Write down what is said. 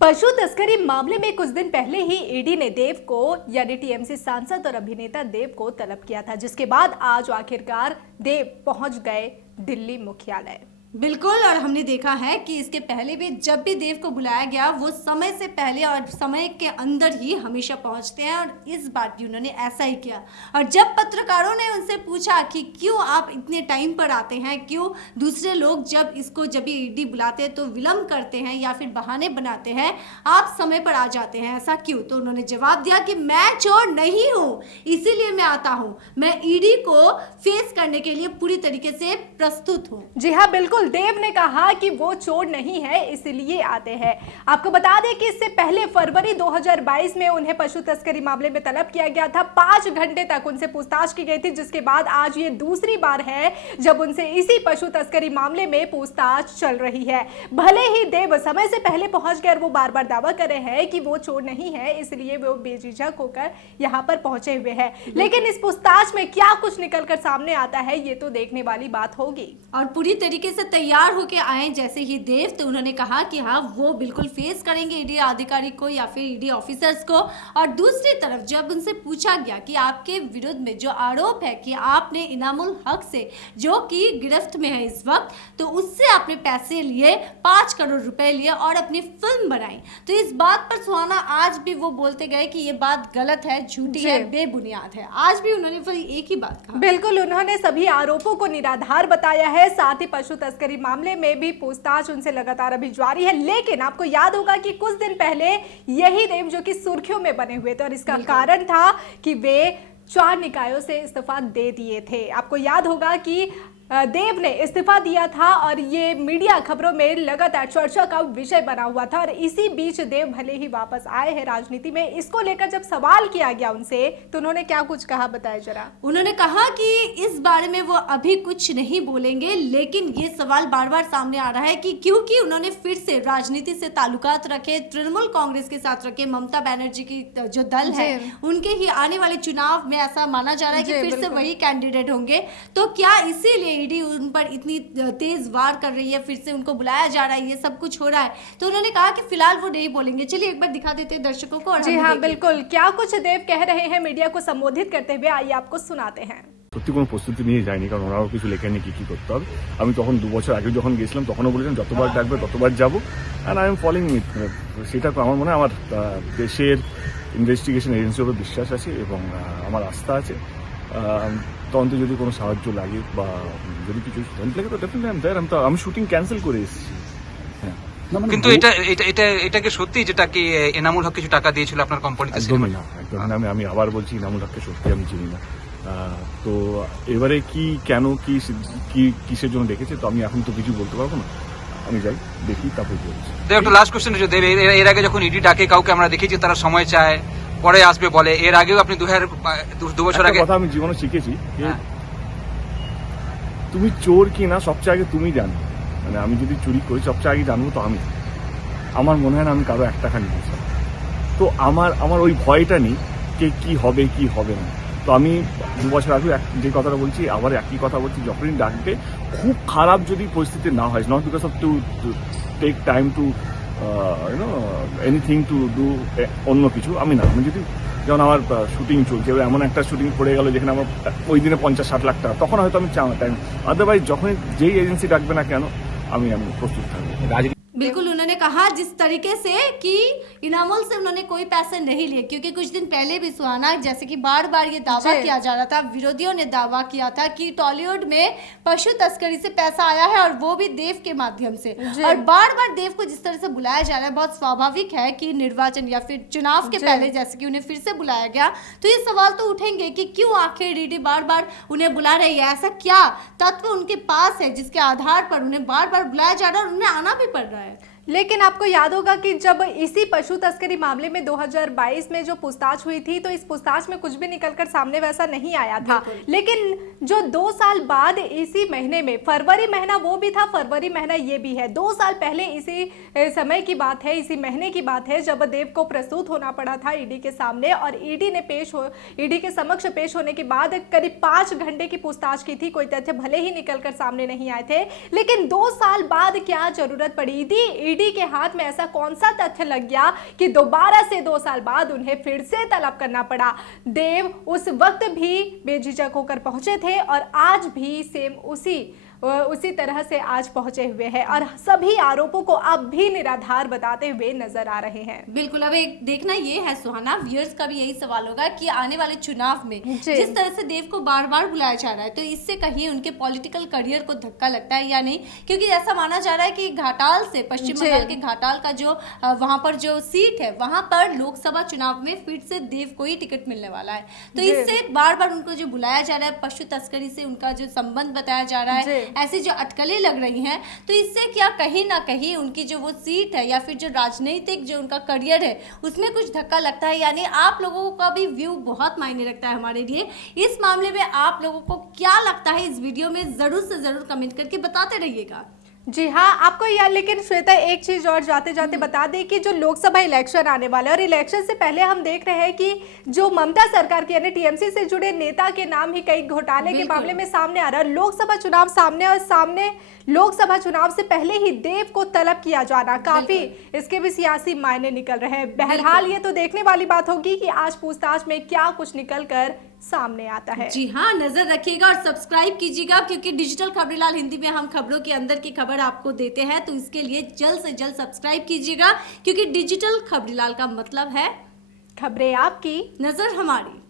पशु तस्करी मामले में कुछ दिन पहले ही ईडी ने देव को यानी टीएमसी सांसद और अभिनेता देव को तलब किया था, जिसके बाद आज आखिरकार देव पहुंच गए दिल्ली मुख्यालय। बिल्कुल। और हमने देखा है कि इसके पहले भी जब भी देव को बुलाया गया वो समय से पहले और समय के अंदर ही हमेशा पहुंचते हैं, और इस बार भी उन्होंने ऐसा ही किया। और जब पत्रकारों ने उनसे पूछा कि क्यों आप इतने टाइम पर आते हैं, क्यों दूसरे लोग जब भी ईडी बुलाते हैं तो विलम्ब करते हैं या फिर बहाने बनाते हैं, आप समय पर आ जाते हैं, ऐसा क्यों? तो उन्होंने जवाब दिया कि मैं चोर नहीं हूँ, इसीलिए मैं आता हूँ, मैं ईडी को फेस करने के लिए पूरी तरीके से प्रस्तुत हूँ। जी हाँ, बिल्कुल। देव ने कहा कि वो चोर नहीं है, इसलिए आते हैं। आपको बता दें कि इससे पहले फरवरी 2022 में उन्हें पशु तस्करी मामले में तलब किया गया था। 5 घंटे तक उनसे पूछताछ की गई थी, जिसके बाद आज ये दूसरी बार है जब उनसे इसी पशु तस्करी मामले में पूछताछ चल रही है। भले ही देव समय से पहले पहुंच गए, वो बार बार दावा कर रहे हैं कि वो चोर नहीं है, इसलिए वो बेझिझक होकर यहाँ पर पहुंचे हुए हैं। लेकिन इस पूछताछ में क्या कुछ निकलकर सामने आता है, ये तो देखने वाली बात होगी। और पूरी तरीके से तैयार होके आए जैसे ही देव, तो उन्होंने कहा कि हाँ वो बिल्कुल फेस करेंगे ईडी अधिकारी को या फिर ईडी ऑफिसर्स को। और दूसरी तरफ जब उनसे पूछा गया कि आपके विरुद्ध में जो आरोप है कि आपने इनामुल हक से, जो कि गिरफ्त में है इस वक्त, तो उससे आपने पैसे लिए, 5 करोड़ रुपए लिए और अपनी फिल्म बनाई, तो इस बात पर सुहाना आज भी वो बोलते गए कि ये बात गलत है, झूठी है, बेबुनियाद है। आज भी उन्होंने फिर एक ही बात कहा। बिल्कुल, उन्होंने सभी आरोपों को निराधार बताया है। साथ ही पशु तस्करी मामले में भी पूछताछ उनसे लगातार अभी जारी है। लेकिन आपको याद होगा कि कुछ दिन पहले यही देव जो कि सुर्खियों में बने हुए थे, और इसका कारण था कि वे 4 निकायों से इस्तीफा दे दिए थे। आपको याद होगा कि देव ने इस्तीफा दिया था और ये मीडिया खबरों में लगातार चर्चा का विषय बना हुआ था। और इसी बीच देव भले ही वापस आए हैं राजनीति में, इसको लेकर जब सवाल किया गया उनसे, तो उन्होंने क्या कुछ कहा, बताया जरा। उन्होंने कहा कि इस बारे में वो अभी कुछ नहीं बोलेंगे, लेकिन ये सवाल बार बार सामने आ रहा है कि क्योंकि उन्होंने फिर से राजनीति से ताल्लुकात रखे, तृणमूल कांग्रेस के साथ रखे, ममता बनर्जी की जो दल है उनके ही आने वाले चुनाव में ऐसा माना जा रहा है कि फिर से वही कैंडिडेट होंगे। तो क्या इसीलिए ईडी उन पर इतनी तेज वार कर रही है, फिर से उनको बुलाया जा रहा है, ये सब कुछ हो रहा है? तो उन्होंने कहा कि फिलहाल वो नहीं बोलेंगे। चलिए एक बार दिखा देते हैं दर्शकों को। और जी हाँ, बिल्कुल, क्या कुछ देव कह रहे हैं मीडिया को संबोधित करते हुए, आइए आपको सुनाते हैं। সত্যি কোনো প্রস্তুতি নিয়ে যায়নি, কারণ ওনারাও কিছু লেখেনি কি করতে হবে। আমি তখন 2 বছর আগে যখন গেছিলাম তখনও বলেছিলাম যতবার ডাকবে ততবার যাবো, অ্যান্ড আই এম ফলোইং ইট। সেটা আমার মনে হয় আমার দেশের ইনভেস্টিগেশন এজেন্সির উপর বিশ্বাস আছে এবং আমার আস্থা আছে। তদন্তে যদি কোনো সাহায্য লাগে বা যদি কিছু তদন্ত লাগে তো ডেফিনেটলি আমি দেয়ার। আমি শুটিং ক্যান্সেল করে এসেছি। কিন্তু এটাকে সত্যি যেটা কি এনামুল হক কিছু টাকা দিয়েছিল আপনার কোম্পানিতে? একদমই না, একদম। আমি আবার বলছি এনামুল হককে সত্যি আমি চিনি না। তো এবারে কি কেন কি কিসের জন্য ডেকেছে তো আমি এখন তো কিছু বলতে পারবো না। আমি যাই দেখি, তারপর বলছি। একটা লাস্ট কোশ্চেন দেব, এর আগে যখন ইডি ডাকে কাউকে আমরা দেখেছি তারা সময় চায়, পরে আসবে বলে। এর আগেও আপনি 2 বছর আগে কথা আমি জীবনে শিখেছি, তুমি চোর কি না সবচেয়ে আগে তুমি জানো। মানে আমি যদি চুরি করি সবচেয়ে আগে জানবো তো আমি। আমার মনে হয় না আমি কারো 1 টাকা নিয়েছি। তো আমার ওই ভয়টা নেই কে কি হবে কি হবে না। তো আমি 2 বছর আগে যে কথাটা বলছি আবার একই কথা বলছি, যখনই ডাকবে খুব খারাপ যদি পরিস্থিতি না হয়, not because of to take time to anything to do অন্য কিছু, আমি না। আমি যদি যেমন আমার শুটিং চলছে, এবার এমন একটা শুটিং পড়ে গেল যেখানে আমার ওই দিনে 50-60 লাখ টাকা, তখন হয়তো আমি টাইম। আদারওয়াইজ যখনই যেই এজেন্সি ডাকবে না কেন আমি প্রস্তুত থাকবো। बिल्कुल, उन्होंने कहा जिस तरीके से कि इनामुल से उन्होंने कोई पैसे नहीं लिए, क्योंकि कुछ दिन पहले भी सुहाना जैसे कि बार बार ये दावा किया जा रहा था, विरोधियों ने दावा किया था कि टॉलीवुड में पशु तस्करी से पैसा आया है और वो भी देव के माध्यम से। और बार बार देव को जिस तरह से बुलाया जा रहा है, बहुत स्वाभाविक है कि निर्वाचन या फिर चुनाव के पहले जैसे कि उन्हें फिर से बुलाया गया, तो ये सवाल तो उठेंगे कि क्यों आखिर ईडी बार बार उन्हें बुला रही है, ऐसा क्या तत्व उनके पास है जिसके आधार पर उन्हें बार बार बुलाया जा रहा है और उन्हें आना भी पड़ रहा है। लेकिन आपको याद होगा कि जब इसी पशु तस्करी मामले में 2022 में जो पूछताछ हुई थी, तो इस पूछताछ में कुछ भी निकलकर सामने वैसा नहीं आया था। लेकिन जो 2 साल बाद इसी महीने में, फरवरी महीना वो भी था, फरवरी महीना ये भी है, 2 साल पहले इसी समय की बात है, इसी महीने की बात है, जब देव को प्रस्तुत होना पड़ा था ईडी के सामने। और ईडी के समक्ष पेश होने के बाद करीब 5 घंटे की पूछताछ की थी। कोई तथ्य भले ही निकलकर सामने नहीं आए थे, लेकिन 2 साल बाद क्या जरूरत पड़ी थी ईडी के हाथ में ऐसा कौन सा तथ्य लग गया कि दोबारा से 2 साल बाद उन्हें फिर से तलब करना पड़ा। देव उस वक्त भी बेझिझक होकर पहुंचे थे और आज भी सेम उसी तरह से आज पहुंचे हुए हैं और सभी आरोपों को अब भी निराधार बताते हुए नजर आ रहे हैं। बिल्कुल, अब एक देखना ये है सुहाना, व्यूअर्स का भी यही सवाल होगा कि आने वाले चुनाव में जिस तरह से देव को बार बार बुलाया जा रहा है तो इससे कहीं उनके पॉलिटिकल करियर को धक्का लगता है या नहीं, क्योंकि ऐसा माना जा रहा है कि घाटाल से पश्चिम बंगाल के घाटाल का जो वहां पर जो सीट है वहां पर लोकसभा चुनाव में फिर से देव को ही टिकट मिलने वाला है। तो इससे बार बार उनको जो बुलाया जा रहा है, पशु तस्करी से उनका जो संबंध बताया जा रहा है, ऐसी जो अटकलें लग रही हैं, तो इससे क्या कहीं ना कहीं उनकी जो वो सीट है या फिर जो राजनीतिक जो उनका करियर है उसमें कुछ धक्का लगता है। यानी आप लोगों का भी व्यू बहुत मायने रखता है हमारे लिए। इस मामले में आप लोगों को क्या लगता है इस वीडियो में जरूर से जरूर कमेंट करके बताते रहिएगा। जी हाँ, आपको यार लेकिन श्वेता एक चीज और जाते जाते बता दें कि जो लोकसभा इलेक्शन आने वाला है और इलेक्शन से पहले हम देख रहे हैं कि जो ममता सरकार की यानी टीएमसी से जुड़े नेता के नाम ही कई घोटाले के मामले में सामने आ रहा है। लोकसभा चुनाव सामने लोकसभा चुनाव से पहले ही देव को तलब किया जाना काफी इसके भी सियासी मायने निकल रहे हैं। बहरहाल ये तो देखने वाली बात होगी कि आज पूछताछ में क्या कुछ निकल कर सामने आता है। जी हाँ, नजर रखिएगा और सब्सक्राइब कीजिएगा, क्योंकि डिजिटल खबरीलाल हिंदी में हम खबरों के अंदर की खबर आपको देते हैं। तो इसके लिए जल्द से जल्द सब्सक्राइब कीजिएगा, क्योंकि डिजिटल खबरीलाल का मतलब है खबरें आपकी, नजर हमारी।